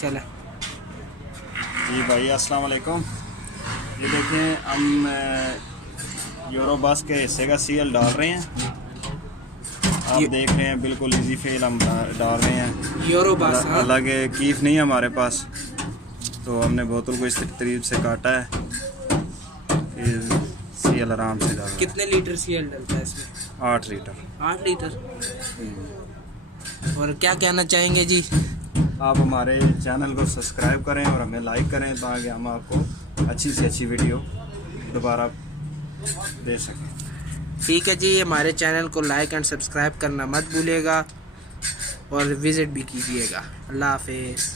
चले जी भाई अस्सलाम वालेकुम। ये देखें हम यूरो बस के हिस्से का सीएल डाल रहे हैं। आप देख रहे हैं बिल्कुल इजी फेल हम डाल रहे हैं। यूरो बस। हाँ, अलग कीफ नहीं है हमारे पास, तो हमने बोतल को इस तरीके से काटा है। सीएल आराम से डाल। कितने लीटर सीएल डलता है इसमें? 8 लीटर। 8 लीटर। और क्या कहना चाहेंगे जी? आप हमारे चैनल को सब्सक्राइब करें और हमें लाइक करें ताकि हम आपको अच्छी से अच्छी वीडियो दोबारा दे सकें। ठीक है जी, हमारे चैनल को लाइक एंड सब्सक्राइब करना मत भूलिएगा और विज़िट भी कीजिएगा। अल्लाह हाफिज़।